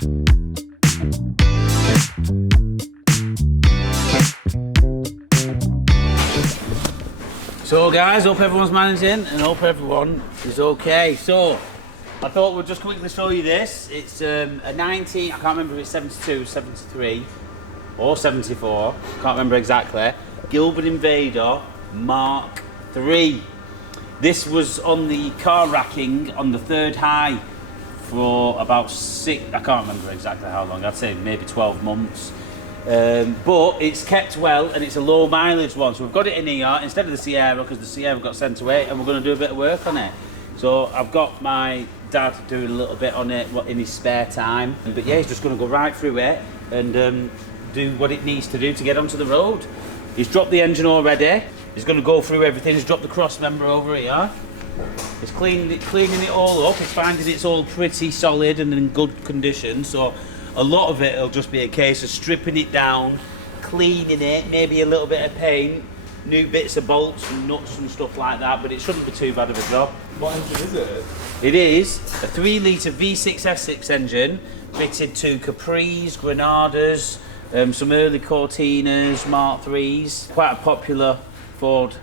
So guys, hope everyone's managing and hope everyone is okay. So, I thought we'd just quickly show you this. It's a 90, I can't remember if it's 72, 73 or 74, can't remember exactly. Gilbert Invader Mark III. This was on the car racking on the third high for about I can't remember exactly how long, I'd say maybe 12 months. But it's kept well and it's a low mileage one, so we've got it in here instead of the Sierra, because the Sierra got sent away, and we're going to do a bit of work on it. So I've got my dad doing a little bit on it in his spare time, but yeah, he's just going to go right through it and do what it needs to do to get onto the road. He's dropped the engine already, he's going to go through everything, he's dropped the cross member over here, he's cleaning it all up, he's finding it's all pretty solid and in good condition, so a lot of it will just be a case of stripping it down, cleaning it, maybe a little bit of paint, new bits of bolts and nuts and stuff like that, but it shouldn't be too bad of a job. What engine is it? It is a 3-litre V6 S6 engine fitted to Capris, Granadas, some early Cortinas, Mark IIIs. Quite a popular Ford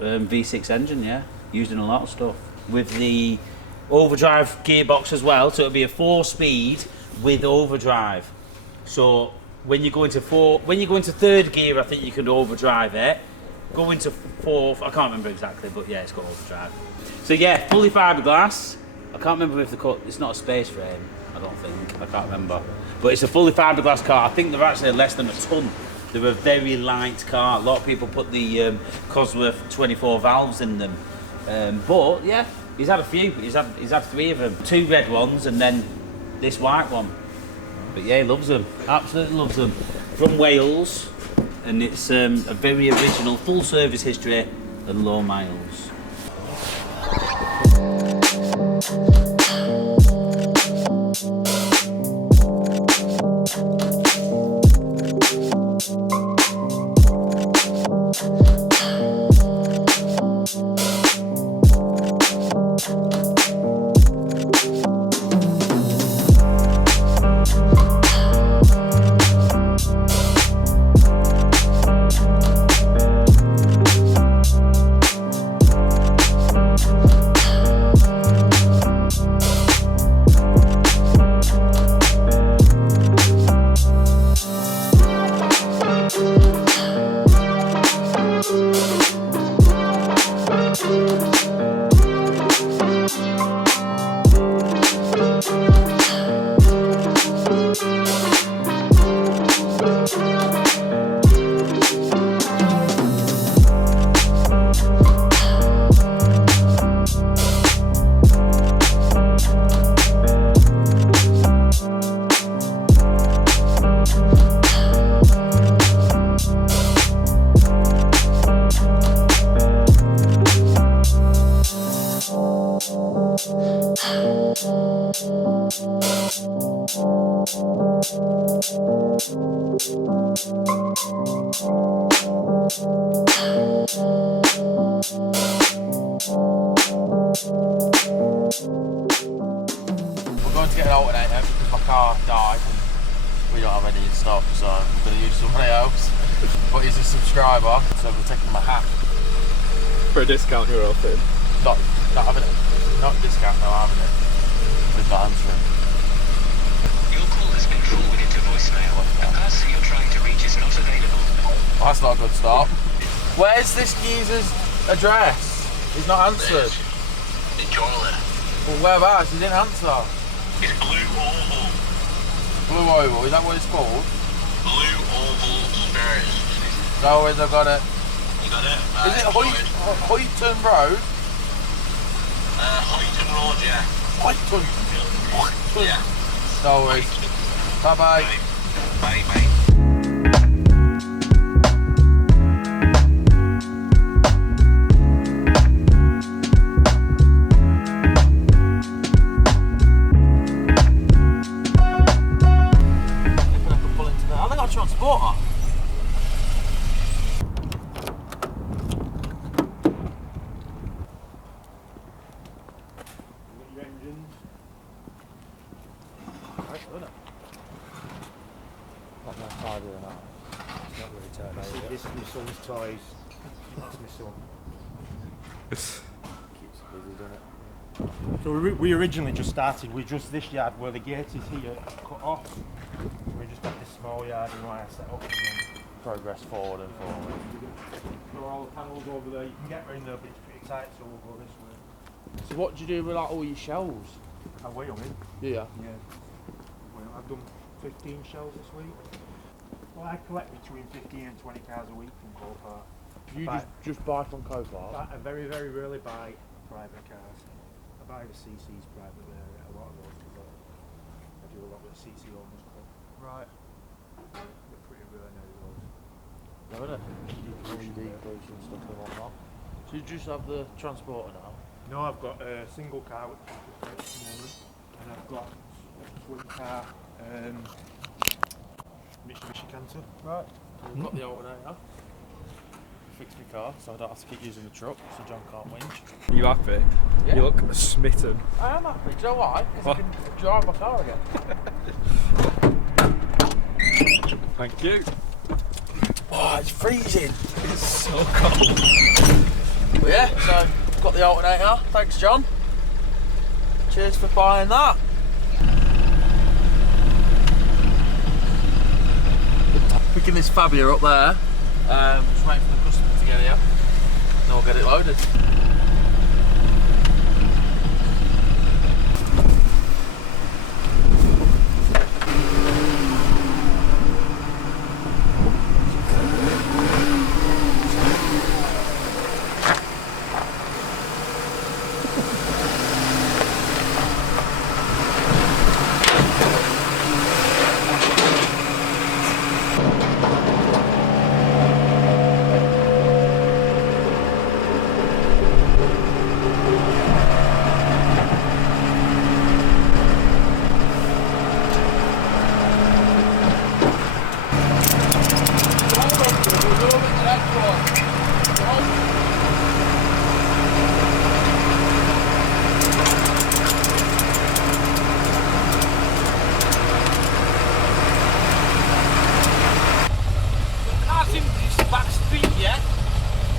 V6 engine, yeah, used in a lot of stuff. With the overdrive gearbox as well, so it'll be a 4-speed with overdrive. So when you go into third gear, I think you can overdrive it. Go into fourth, I can't remember exactly, but yeah, it's got overdrive. So yeah, fully fiberglass. I can't remember if it's not a space frame, I don't think, I can't remember. But it's a fully fiberglass car. I think they're actually less than a ton. They're a very light car. A lot of people put the Cosworth 24 valves in them. But yeah, he's had a few. He's had 3 of them. 2 red ones and then this white one. But yeah, he loves them, absolutely loves them. From Wales, and it's a very original, full service history and low miles. Going to get an alternator because my car died and we don't have any in stock, so I'm going to use somebody else. But he's a subscriber, so we're taking my hat. For a discount you're offering? Not having it. Not discount, no, having it. With not answering. Your call has been forwarded to voicemail. The person you're trying to reach is not available. Well, that's not a good start. Where's this geezer's address? He's not answered. In Jordan. Well, whereabouts? He didn't answer. It's Blue Oval. Blue Oval, is that what it's called? Blue Oval Spurs. No, I got it. You got it? Is it Hoyton Road? Hoyton Road, yeah. Hoyton? Yeah. No worries. Bye-bye. Bye. Transporter. Your engine. Right, tidy than that. It's not really tight, is it? This is my son's toys. That's my son. Keeps busy, doesn't it? So we originally just started with just this yard where the gate is here cut off. We just got this small yard and wire set up and then Progress forward and forward. throw all the panels over there. You can get round there but it's pretty tight so we'll go this way. So what do you do with like all your shells? I weigh them in. Yeah. Yeah. Well, I've done 15 shells this week. Well, I collect between 15 and 20 cars a week from Copart. You just buy from Copart? I very, very rarely buy private cars. I buy the CCs privately, I get a lot of those because I do a lot with the CC owners club. Right. They're pretty rare nowadays. No, isn't it? Decrease and stuff and whatnot. So you just have the transporter now? No, I've got a single car which is at the moment, and I've got a twin car, Mitsubishi Canter. Right. We've got the alternator. Fix my car so I don't have to keep using the truck so John can't winch. Are you happy? Yeah. You look smitten. I am happy, do you know why? Because I can drive my car again. Thank you. Oh, it's freezing. It's so cold. But yeah, so got the alternator. Thanks, John. Cheers for buying that. Picking this Fabia up there. Just waiting for the customer to get here. Then we'll get it loaded.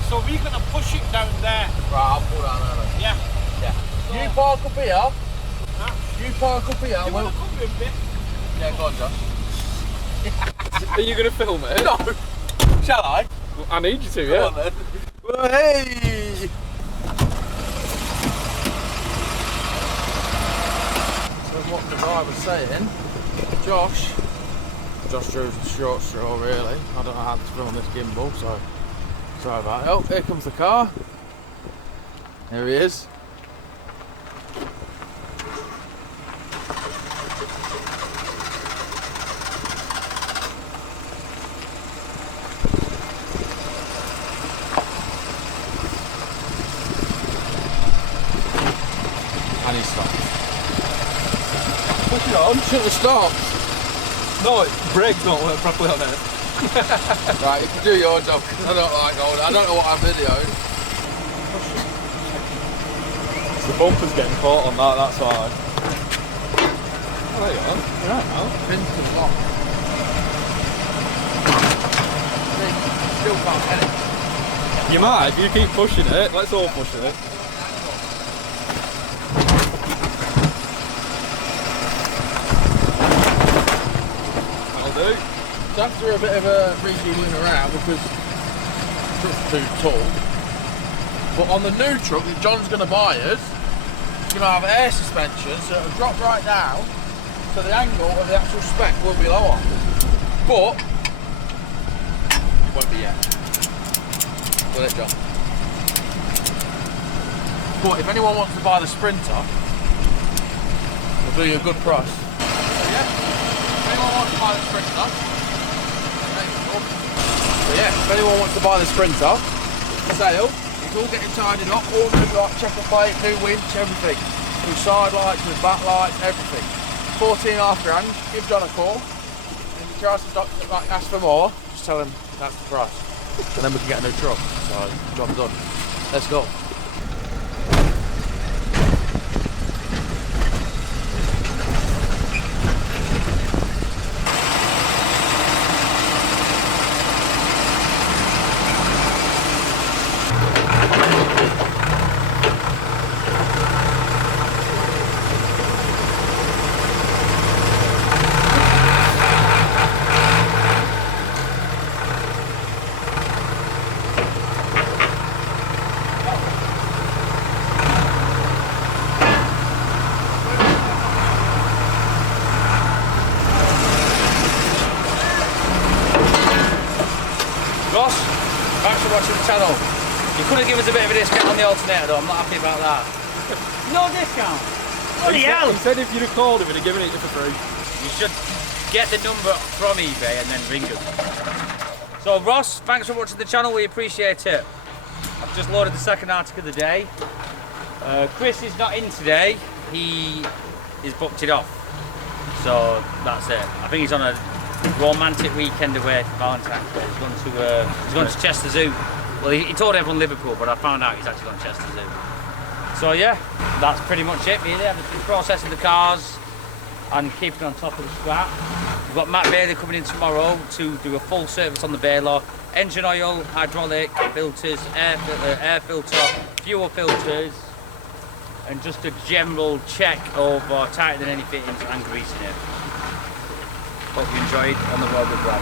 So we're going to push it down there. Right, I'll pull that there. Yeah. Yeah. You park up here. You park up here. You want to come with me? Yeah, go on, Josh. Are you going to film it? No. Shall I? I need you to, Go yeah. on then. Well, hey! So what the guy was saying, Josh drove the short straw really. I don't know how to film this gimbal, so sorry about it. Oh, here comes the car. Here he is. And he stopped. Push it on. Shouldn't have stopped. No, brake's not working properly on it. Right, you can do your job because I don't like gold. I don't know what I'm videoing. The bumper's getting caught on that, that's why. Oh, there you are. You're right now. Pins to lock. Still can't get it. You might, if you keep pushing it. Let's all push it. That'll do. So after a bit of a rejigging around because the truck's too tall. But on the new truck that John's going to buy us, it's going to have air suspension, so it'll drop right down, so the angle of the actual spec will be lower. But it won't be yet. Will it, John? But if anyone wants to buy the Sprinter, we'll do you a good price. So yeah, if anyone wants to buy the Sprinter, so yeah, if anyone wants to buy the Sprinter, it's for sale. It's all getting tidied up, all new like checker plate, new winch, everything. New side lights, new back lights, everything. 14.5 grand, give John a call. And if he tries to like, ask for more, just tell him that's the price. And then we can get a new truck. So, job done. Let's go. watching the channel. You could have given us a bit of a discount on the alternator though, I'm not happy about that. No discount? Bloody hell! He said if you'd have called him, he'd have given it to you for free. You should get the number from eBay and then ring us. So Ross, thanks for watching the channel, we appreciate it. I've just loaded the second article of the day. Chris is not in today, he is booked it off. So that's it. I think he's on a romantic weekend away for Valentine's Day. He's going to Chester Zoo. Well, he told everyone Liverpool, but I found out he's actually gone to Chester Zoo. So yeah, that's pretty much it really. I'm just processing the cars and keeping on top of the scrap. We've got Matt Baler coming in tomorrow to do a full service on the Baler. Engine oil, hydraulic, filters, air filter, fuel filters, and just a general check of tightening any fittings and greasing it. Hope you enjoyed On the Road with Brad.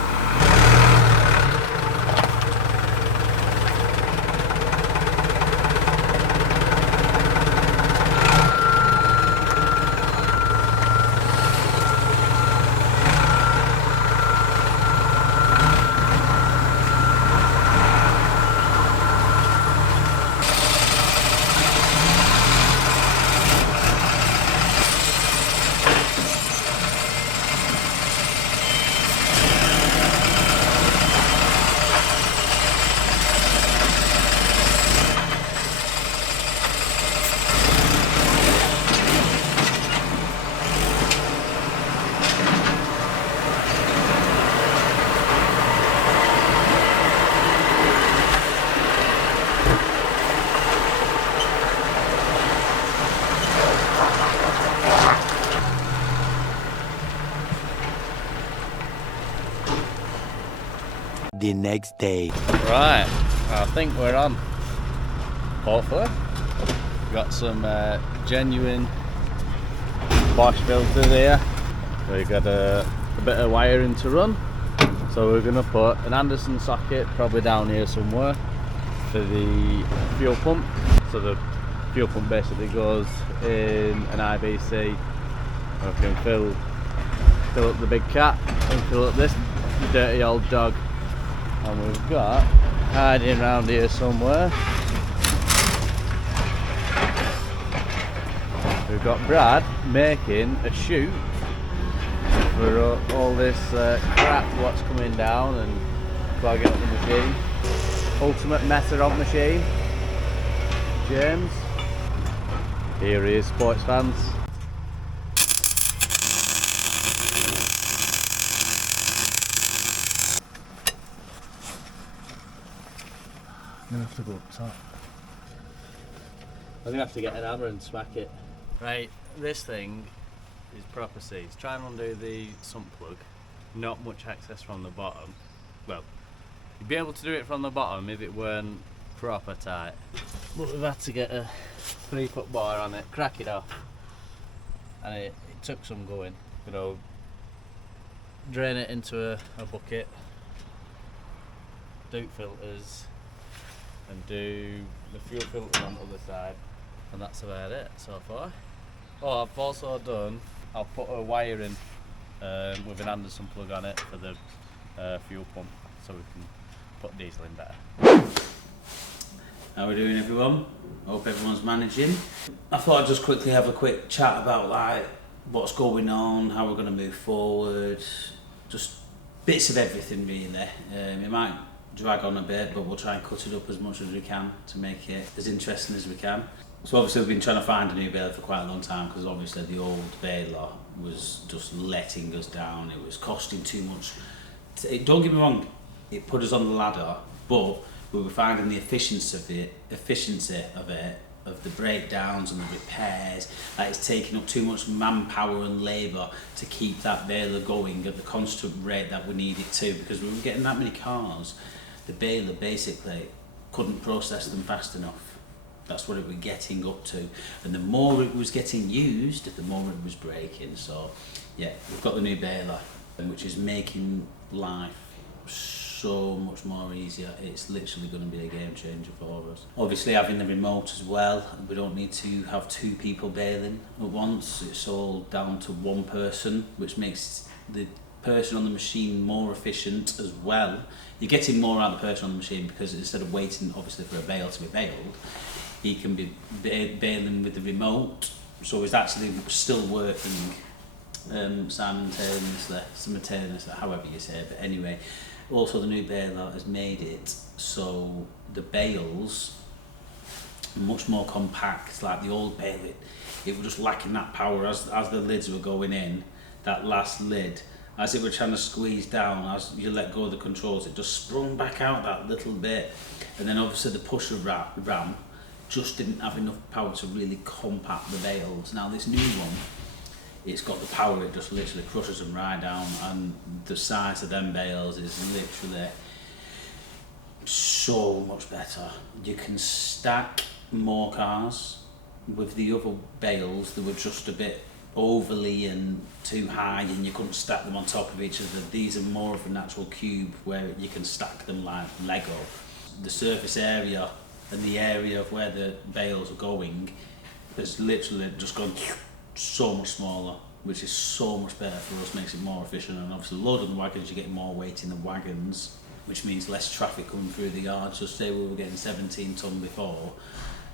The next day. Right, I think we're on. Hopefully. Got some genuine Bosch filters here. We got a bit of wiring to run. So we're going to put an Anderson socket probably down here somewhere for the fuel pump. So the fuel pump basically goes in an IBC. We can fill up the big cat and fill up this dirty old dog. And we've got, hiding around here somewhere, we've got Brad making a chute for all this crap what's coming down and clogging up the machine. Ultimate messer on machine. James. Here he is, sports fans. I'm gonna have to go up top. I'm gonna have to get an hammer and smack it. Right, this thing is proper seized. Try and undo the sump plug. Not much access from the bottom. Well, you'd be able to do it from the bottom if it weren't proper tight. But we've had to get a 3-foot bar on it, crack it off. And it took some going. You know, drain it into a bucket, Duke filters, and do the fuel filter on the other side, and that's about it so far. Oh, I've also done, I'll put a wire in with an Anderson plug on it for the fuel pump so we can put diesel in better. How are we doing everyone? Hope everyone's managing. I thought I'd just quickly have a quick chat about like what's going on, how we're going to move forward, just bits of everything really. It might drag on a bit, but we'll try and cut it up as much as we can to make it as interesting as we can. So obviously we've been trying to find a new baler for quite a long time because obviously the old baler was just letting us down. It was costing too much. Don't get me wrong, it put us on the ladder, but we were finding the efficiency of it, of the breakdowns and the repairs, that it's taking up too much manpower and labour to keep that baler going at the constant rate that we need it to, because we were getting that many cars. The baler basically couldn't process them fast enough. That's what it was getting up to, and the more it was getting used, the more it was breaking. So yeah, we've got the new baler, which is making life so much more easier. It's literally going to be a game changer for us. Obviously having the remote as well, we don't need to have 2 people baling at once. It's all down to one person, which makes the person on the machine more efficient as well. You're getting more out of the person on the machine because instead of waiting obviously for a bale to be baled, he can be baling with the remote, so he's actually still working simultaneously, however you say it. But anyway, also the new baler has made it so the bales are much more compact. Like the old bale, it was just lacking that power as the lids were going in. That last lid, as it were trying to squeeze down, as you let go of the controls, it just sprung back out that little bit. And then obviously the pusher ram just didn't have enough power to really compact the bales. Now this new one, it's got the power, it just literally crushes them right down, and the size of them bales is literally so much better. You can stack more cars. With the other bales, they were just a bit overly and too high and you couldn't stack them on top of each other. These are more of a natural cube where you can stack them like Lego. The surface area and the area of where the bales are going has literally just gone so much smaller, which is so much better for us, makes it more efficient. And obviously loading the wagons, you get more weight in the wagons, which means less traffic coming through the yard. So say we were getting 17 tonne before,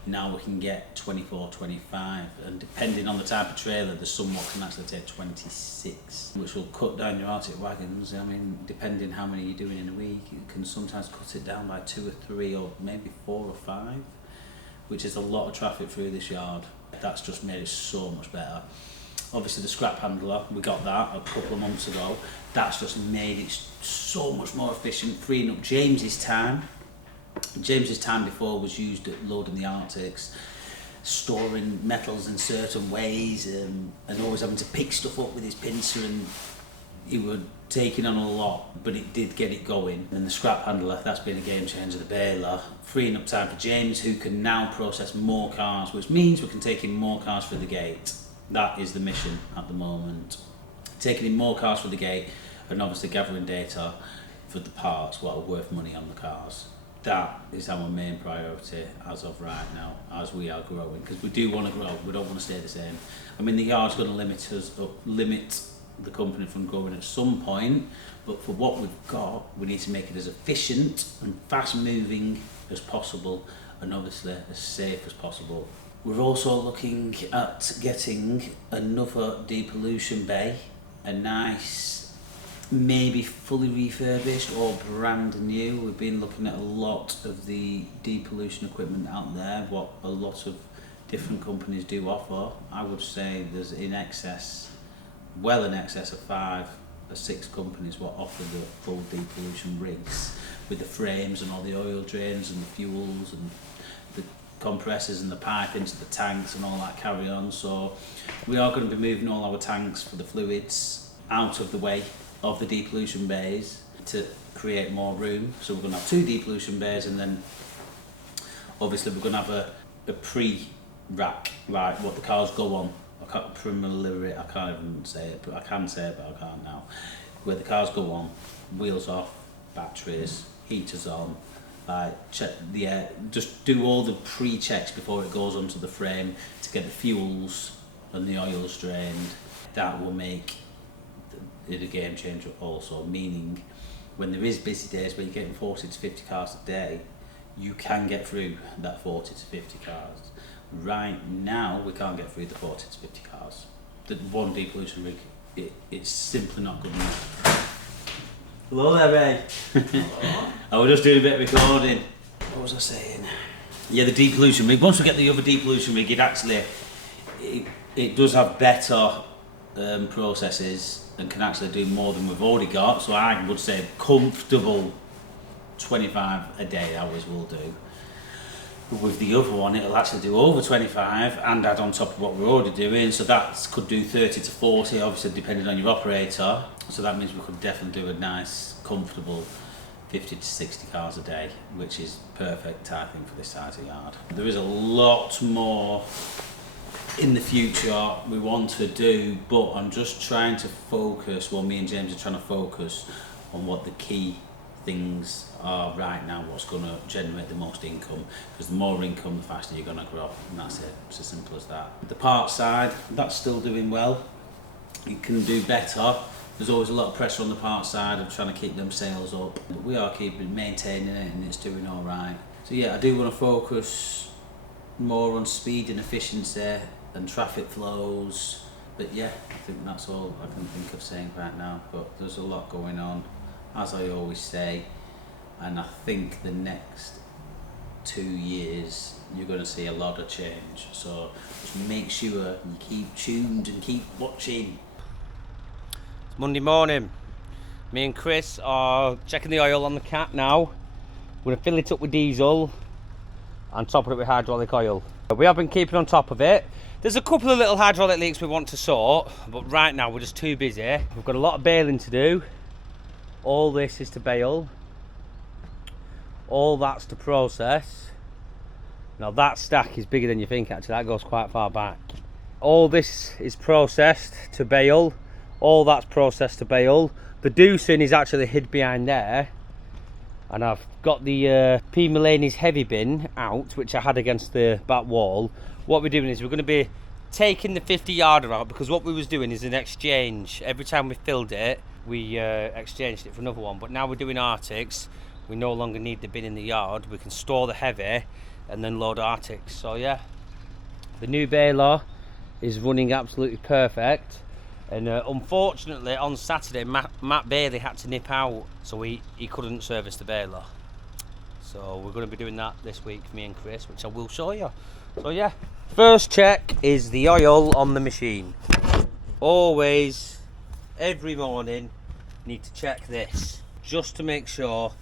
now we can get 24, 25, and depending on the type of trailer, there's some what can actually take 26, which will cut down your Arctic wagons. I mean, depending how many you're doing in a week, you can sometimes cut it down by 2 or 3 or maybe 4 or 5, which is a lot of traffic through this yard. That's just made it so much better. Obviously the scrap handler, we got that a couple of months ago. That's just made it so much more efficient, freeing up James's time. James's time before was used at loading the Arctics, storing metals in certain ways, and always having to pick stuff up with his pincer, and he was taking on a lot, but it did get it going. And the scrap handler, that's been a game changer. The baler, freeing up time for James, who can now process more cars, which means we can take in more cars through the gate. That is the mission at the moment. Taking in more cars through the gate, and obviously gathering data for the parts, what are worth money on the cars. That is our main priority as of right now, as we are growing, because we do want to grow, we don't want to stay the same. I mean, the yard's going to limit the company from growing at some point, but for what we've got, we need to make it as efficient and fast moving as possible, and obviously as safe as possible. We're also looking at getting another depollution bay, a nice, maybe fully refurbished or brand new. We've been looking at a lot of the depollution equipment out there, what a lot of different companies do offer. I would say there's well in excess of 5 or 6 companies what offer the full depollution rigs with the frames and all the oil drains and the fuels and the compressors and the pipe into the tanks and all that carry on. So we are going to be moving all our tanks for the fluids out of the way of the depollution bays to create more room. So we're going to have 2 depollution bays, and then obviously we're going to have a pre-rack, like what the cars go on. I can't remember it, I can't even say it, but I can say it, but I can't now. Where the cars go on, wheels off, batteries, heaters on, like check the air, just do all the pre-checks before it goes onto the frame to get the fuels and the oils drained. That will make it a game changer also, meaning when there is busy days where you're getting 40 to 50 cars a day, you can get through that 40 to 50 cars. Right now, we can't get through the 40 to 50 cars. The one depollution rig, it's simply not good enough. Hello there, Ray. I was just doing a bit of recording. What was I saying? Yeah, the depollution rig. Once we get the other depollution rig, it does have better processes and can actually do more than we've already got. So I would say comfortable 25 a day hours will do. But with the other one, it'll actually do over 25 and add on top of what we're already doing. So that could do 30 to 40, obviously depending on your operator. So that means we could definitely do a nice, comfortable 50 to 60 cars a day, which is perfect, I think, for this size of yard. There is a lot more in the future we want to do, but I'm just trying to focus, well, me and James are trying to focus on what the key things are right now, what's going to generate the most income, because the more income, the faster you're going to grow, and that's it. It's as simple as that. The parts side, that's still doing well. It can do better, there's always a lot of pressure on the parts side of trying to keep them sales up. But we are maintaining it, and it's doing all right. So yeah, I do want to focus more on speed and efficiency and traffic flows. But yeah, I think that's all I can think of saying right now. But there's a lot going on, as I always say, and I think the next 2 years you're going to see a lot of change. So just make sure you keep tuned and keep watching. It's Monday morning. Me and Chris are checking the oil on the cat now. We're going to fill it up with diesel and top it up with hydraulic oil. We have been keeping on top of it. There's a couple of little hydraulic leaks we want to sort, but right now we're just too busy. We've got a lot of baling to do. All this is to bale. All that's to process. Now that stack is bigger than you think actually, that goes quite far back. All this is processed to bale. All that's processed to bale. The deucing is actually hid behind there. And I've got the P. Mulaney's heavy bin out, which I had against the back wall. What we're doing is we're going to be taking the 50-yarder out, because what we was doing is an exchange. Every time we filled it, we exchanged it for another one. But now we're doing Arctics, we no longer need the bin in the yard. We can store the heavy and then load Arctics. So yeah, the new baler is running absolutely perfect. And unfortunately on Saturday Matt Bailey had to nip out, so he couldn't service the baler. So we're going to be doing that this week, me and Chris, which I will show you. So yeah, first check is the oil on the machine. Always, every morning, need to check this just to make sure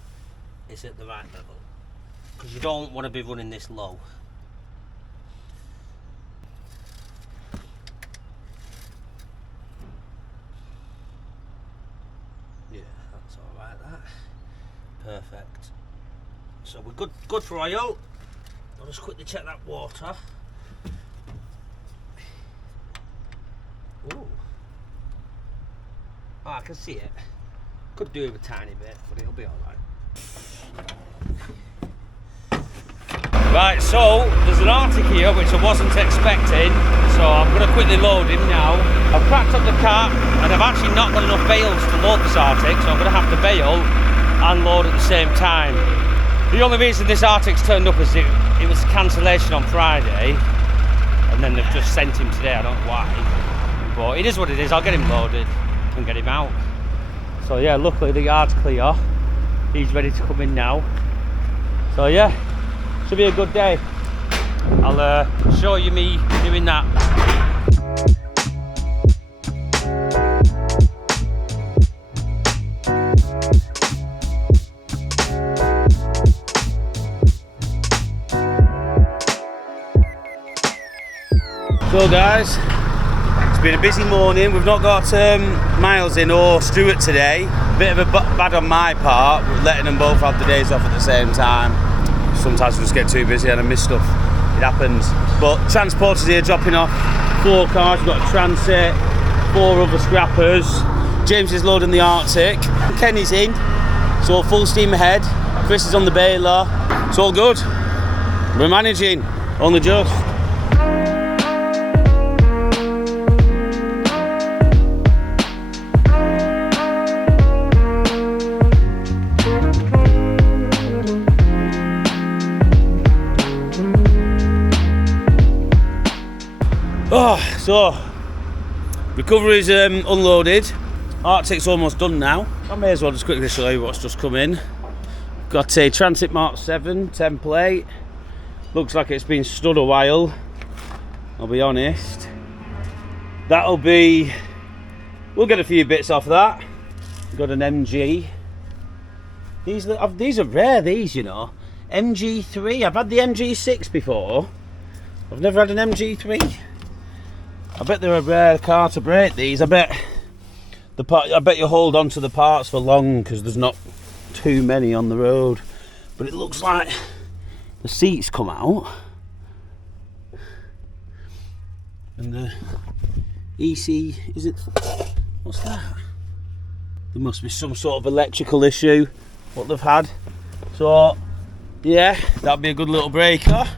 it's at the right level, because you don't want to be running this low. Yeah, that's all right, that. Perfect. So we're good for oil. I'll just quickly check that water. Ooh. Oh, I can see it. Could do with a tiny bit, but it'll be alright. Right, so there's an Arctic here which I wasn't expecting, so I'm going to quickly load him now. I've cracked up the cat and I've actually not got enough bales to load this Arctic, so I'm going to have to bail and load at the same time. The only reason this Arctic's turned up is it was cancellation on Friday, and then they've just sent him today. I don't know why, but it is what it is. I'll get him loaded and get him out. So yeah, luckily the yard's clear. He's ready to come in now. So yeah, should be a good day. I'll show you me doing that. So guys, it's been a busy morning. We've not got Miles in or Stuart today. Bit of a bad on my part, letting them both have the days off at the same time. Sometimes we just get too busy and I miss stuff. It happens. But transporters here dropping off 4 cars. We've got a transit, 4 other scrappers. James is loading the Arctic. Kenny's in, so full steam ahead. Chris is on the baler. It's all good. We're managing, only just. Oh, so recovery's unloaded. Arctic's almost done now. I may as well just quickly show you what's just come in. Got a Transit Mark 7 template. Looks like it's been stood a while, I'll be honest. That'll be, we'll get a few bits off that. Got an MG. These are rare, these, you know. MG3, I've had the MG6 before. I've never had an MG3. I bet they're a rare car to break these. I bet you hold on to the parts for long because there's not too many on the road. But it looks like the seats come out and the EC, is it, what's that? There must be some sort of electrical issue what they've had. So yeah, that'd be a good little breaker.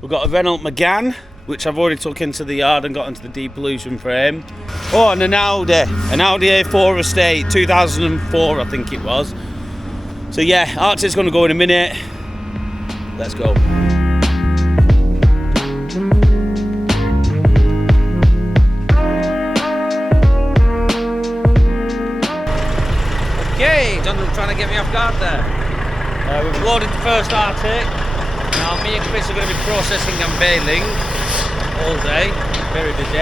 We've got a Renault Megane, which I've already took into the yard and got into the depollution frame. Oh, and an Audi A4 Estate, 2004 I think it was. So yeah, Arctic's gonna go in a minute. Let's go. Okay, John's trying to get me off guard there. We've loaded the first Arctic. Now me and Chris are going to be processing and baling all day, very busy.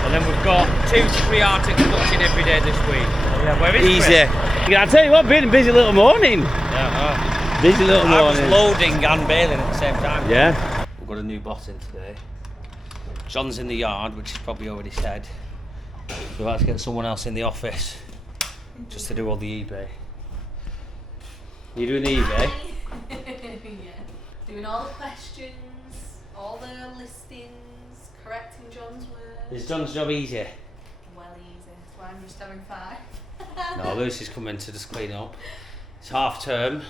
And then we've got 2 to 3 Arctics booked in every day this week. Yeah, where is Easy. Chris? Yeah, I tell you what, been a busy little morning. Yeah, Busy little I was morning. loading and baling at the same time. Yeah. We've got a new boss in today. John's in the yard, which is probably already said. So we've had to get someone else in the office just to do all the eBay. You doing the eBay? Yeah. Doing all the questions, all the listings, correcting John's words. Is John's job easy? Well easy, that's why I'm just having 5. No, Lucy's coming to just clean up. It's half term,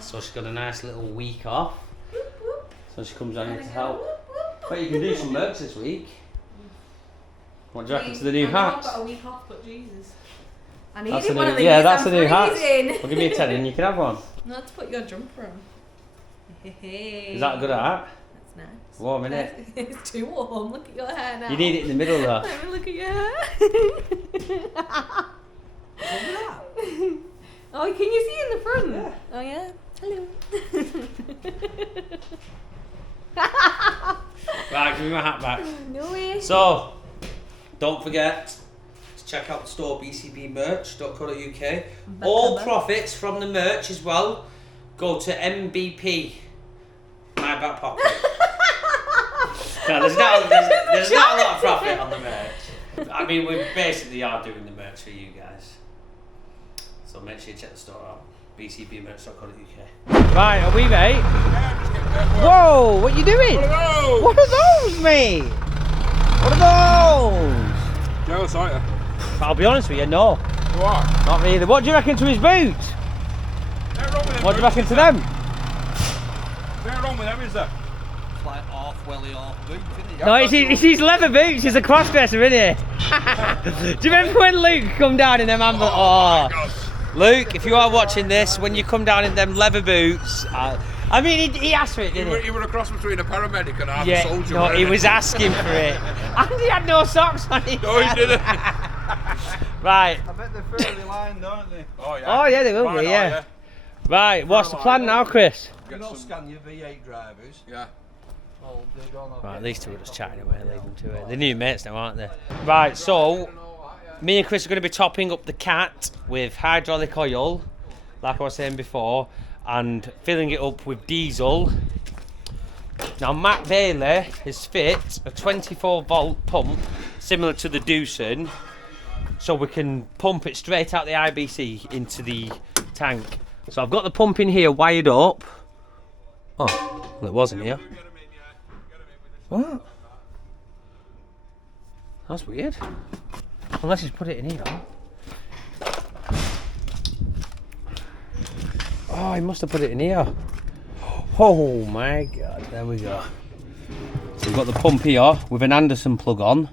so she's got a nice little week off. Whoop, whoop. So she comes down here to Gotta help. go, whoop, whoop. But you can do some merch this week. What do you reckon to the new I know I've hats? got a week off, but Jesus. I That's needed the one new, of these. yeah, that's I'm the new hats. freezing. Well, give me a 10 and you can have one. Let's put your jumper on. Is that a good hat? That's nice. Warm, innit? It's too warm. Look at your hair now. You need it in the middle though. Let me look at your hair. Oh, can you see in the front? Yeah. Oh yeah. Hello. Right, give me my hat back. No way. So, don't forget to check out the store bcbmerch.co.uk. All profits from the merch as well go to MBP, my back pocket. No, there's not a lot of profit on the merch. I mean, we basically are doing the merch for you guys. So make sure you check the store out, bcbmerch.co.uk. Right, are we, mate? Whoa, what are you doing? What are those, mate? What are those? Jealous, aren't you? I'll be honest with you, no. You are? Not really. What do you reckon to his boots? What do you reckon to them? Nothing wrong with them, is there? It's like half welly, half boots, isn't it? No, it's his leather boots. He's a cross-dresser, isn't he? Do you remember when Luke come down in them amber? Oh, my God. Luke, if you are watching this, when you come down in them leather boots, I mean, he asked for it, didn't he? You were a cross between a paramedic and half a Yeah, soldier. no, weren't he you? was asking for it. And he had no socks on his No, he head. didn't. Right. I bet they're fairly lined, aren't they? Oh, yeah. Oh, yeah, they will Mine be, are, yeah. Right, what's the plan now, Chris? You not scan your V8 drivers. Yeah. Well, they don't have Right, these two are just chatting away, leave them to it. They're new mates now, aren't they? Right, so me and Chris are going to be topping up the cat with hydraulic oil, like I was saying before, and filling it up with diesel. Now Matt Baler has fit a 24 volt pump similar to the Doosan, so we can pump it straight out the IBC into the tank. So I've got the pump in here wired up. Oh, well, it wasn't here. What? That's weird. Unless he's put it in here. Oh, he must have put it in here. Oh my God, there we go. So we've got the pump here with an Anderson plug on.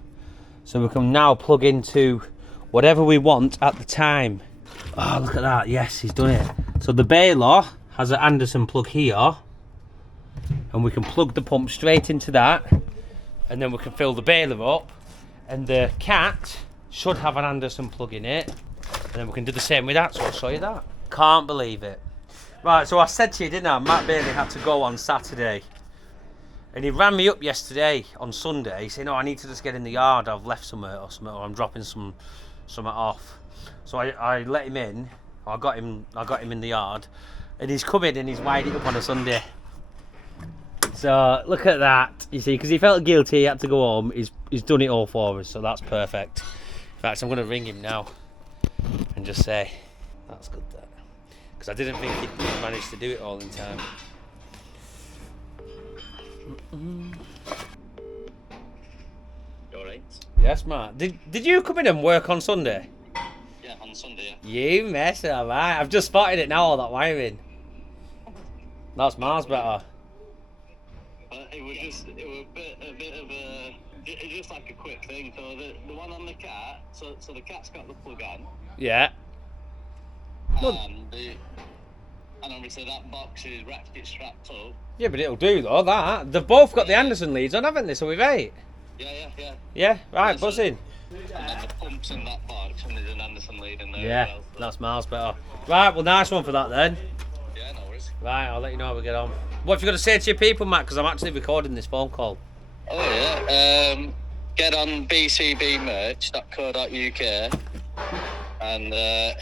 So we can now plug into whatever we want at the time. Oh, look at that. Yes, he's done it. So the Baler has an Anderson plug here. And we can plug the pump straight into that. And then we can fill the Baler up. And the cat should have an Anderson plug in it. And then we can do the same with that. So I'll show you that. Can't believe it. Right, so I said to you, didn't I? Matt Bailey had to go on Saturday. And he ran me up yesterday on Sunday. He said, no, I need to just get in the yard. I've left somewhere or something, or I'm dropping something off. So I let him in. I got him in the yard. And he's come in and he's wired it up on a Sunday. So look at that, you see, because he felt guilty, he had to go home. He's done it all for us, so that's perfect. In fact, I'm going to ring him now and just say, that's good, that. Because I didn't think he'd manage to do it all in time. You alright? Yes, Matt. Did you come in and work on Sunday? Yeah, on Sunday, yeah. You mess up, right? I've just spotted it now, all that wiring. That's Mars better. It was a bit of a It's just like a quick thing. So the one on the cat, so the cat's got the plug on, Yeah. and obviously that box is ratchet strapped up. Yeah, but it'll do though, that. They've both got the Anderson leads on, haven't they? So we've 8. Yeah. Yeah, right, Yeah, buzzing. And then the pump's in that box, and there's an Anderson lead in there Yeah, as well. So. that's miles better. Right, well, nice one for that then. Yeah, no worries. Right, I'll let you know how we get on. What have you got to say to your people, Matt? Because I'm actually recording this phone call. Oh yeah. Get on bcbmerch.co.uk and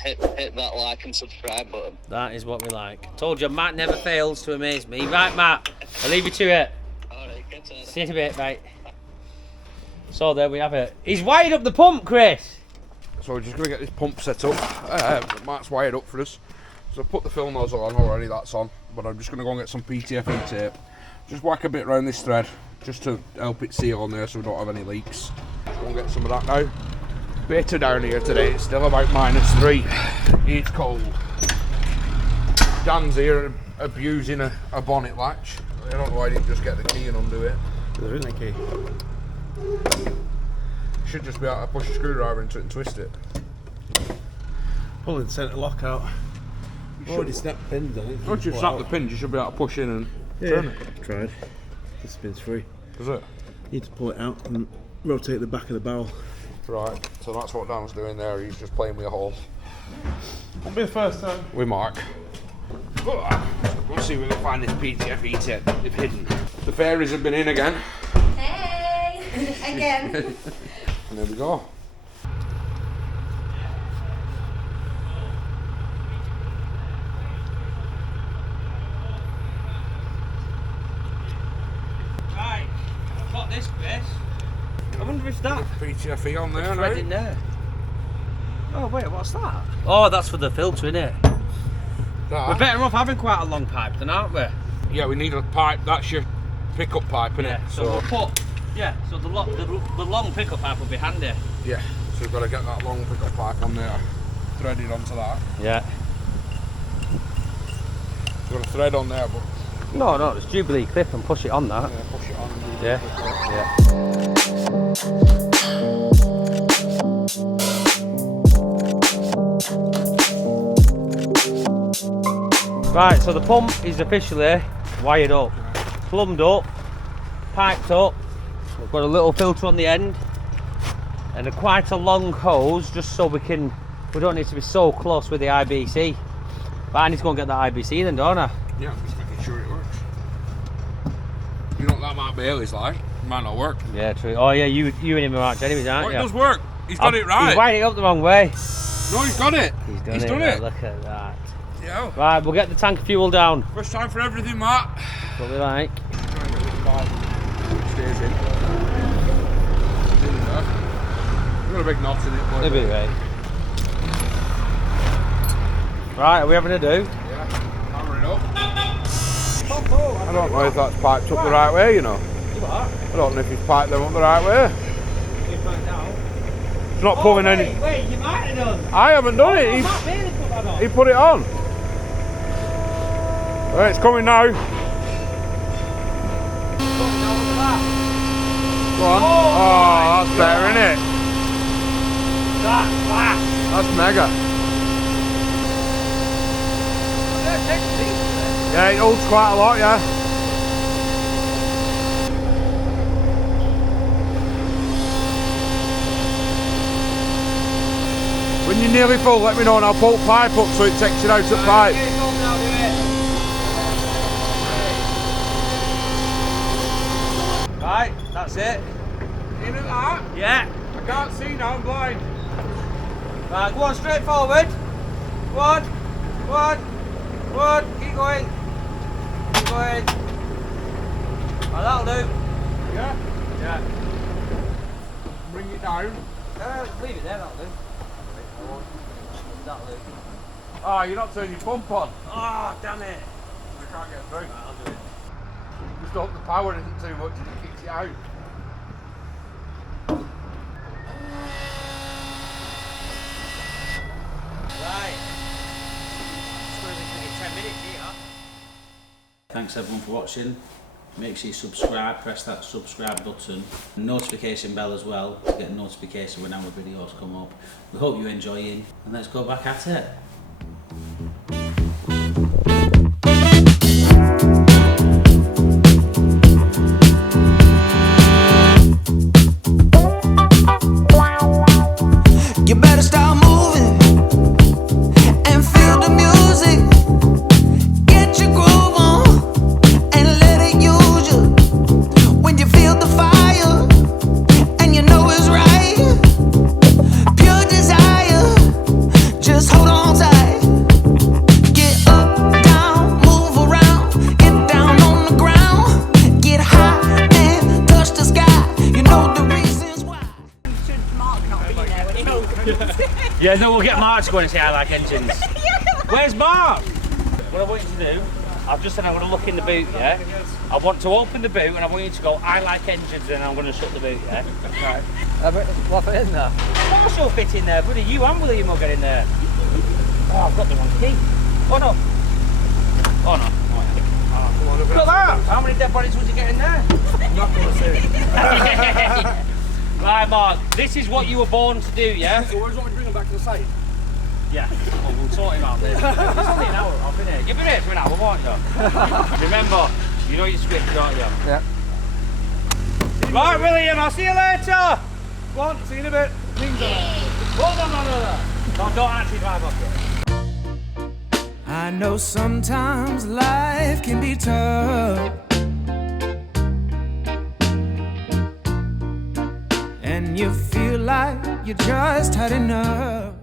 hit that like and subscribe button. That is what we like. Told you, Matt never fails to amaze me. Right, Matt, I'll leave you to it. Alright, get to See you in a bit, mate. So there we have it. He's wired up the pump, Chris. So we're just going to get this pump set up. Matt's wired up for us. So I've put the fill nozzle on already, that's on. But I'm just going to go and get some PTFE tape. Just whack a bit around this thread, just to help it seal on there so we don't have any leaks. Just go and get some of that now. Better down here today, it's still about -3. It's cold. Dan's here abusing a bonnet latch. I don't know why he didn't just get the key and undo it. There isn't a key. Should just be able to push a screwdriver into it and twist it. Pulling the centre lock out. Already snapped pins on it. Once you snap the pins, you should be able to push in and turn it. Tried. The spin's free. Does it? You need to pull it out and rotate the back of the barrel. Right, so that's what Dan's doing there, he's just playing with a hole. Won't be the first time. With Mark. Let's see if we can find this PTFE tape that they've hidden. The fairies have been in again. Hey! Again. And there we go. Right, I've got this, Chris. I wonder if that PTFE on there thread in now. there. Oh wait, what's that? Oh, that's for the filter, innit? We're better off having quite a long pipe then, aren't we? Yeah, we need a pipe, that's your pickup pipe, innit? Yeah, so we'll put, so the long pickup pipe will be handy. Yeah, so we've got to get that long pickup pipe on there, threaded onto that. Yeah. We've got a thread on there, but No, just Jubilee clip and push it on that. yeah, push it on. Yeah. Right, so the pump is officially wired up, plumbed up, piped up. We've got a little filter on the end and quite a long hose just so we don't need to be so close with the IBC. But I need to go and get that IBC then, don't I? Yeah, I'm just making sure it works. You know what that Mark Bailey's like? It might not work. Yeah, true. Oh yeah, you and him are Mark anyways, aren't Oh, you? it does work. He's got it right. He's wired it up the wrong way. No, he's got it. He's done it. Look at that. Yeah. Right, we'll get the tank of fuel down. First time for everything, Mark. What we like. Try and get this pipe. Stays in. Got a big knot in it. A bit, right. Right, are we having a do? Yeah. Hammer it up. I don't know if that's piped up the right way, you know. I don't know if he's piped them up the right way. It's not pulling any. Wait, you might have done. I haven't done it. He put it on. Right, it's coming now. Go on. Oh, that's better, isn't it? That's mega. Yeah, it holds quite a lot, yeah. When you're nearly full, let me know and I'll pull pipe up so it takes it out at pipe. Right, that's it. In at that? Yeah. I can't see now, I'm blind. Right, go on, straight forward. One. Keep going. Oh, that'll do. Yeah? Yeah. Bring it down. Leave it there, that'll do. That'll do. Oh, you're not turning your pump on. Oh, damn it. I can't get through. I'll do it. Just hope the power isn't too much and it kicks it out. Right. It's going to be 10 minutes here. Thanks everyone for watching. make sure you subscribe, press that subscribe button, notification bell as well to get a notification when our videos come up. We hope you're enjoying, and let's go back at it. You better start moving and feel the music. Get your groove on and let it use you. When you feel the fire and you know it's right, pure desire, just hold on tight. Get up, down, move around, get down on the ground, get high and touch the sky. You know the reasons why. Yeah, no, we'll get Mark to go and say I like engines. Where's Mark? What I want you to do, I've just said I'm going to look in the boot, yeah? I want to open the boot and I want you to go, I like engines, and I'm going to shut the boot, yeah? Right. What fit in there? Of course you'll fit in there, buddy. You and William will get in there. Oh, I've got the wrong key. Oh no. Oh no. Oh, yeah. Look at that! How many dead bodies would you get in there? I'm not going to say it. Right, Mark, this is what you were born to do, yeah? So where's what we bring them back to the site? Yeah. Well, we'll sort him out later. It's only an hour, I've been here. You've been here for an hour, won't you? Remember, you know your script, don't you? Yeah. Right, William, I'll see you later! Go on, see you in a bit. Things on it. Hold on, no, don't actually drive off it. I know sometimes life can be tough, and you feel like you just had enough.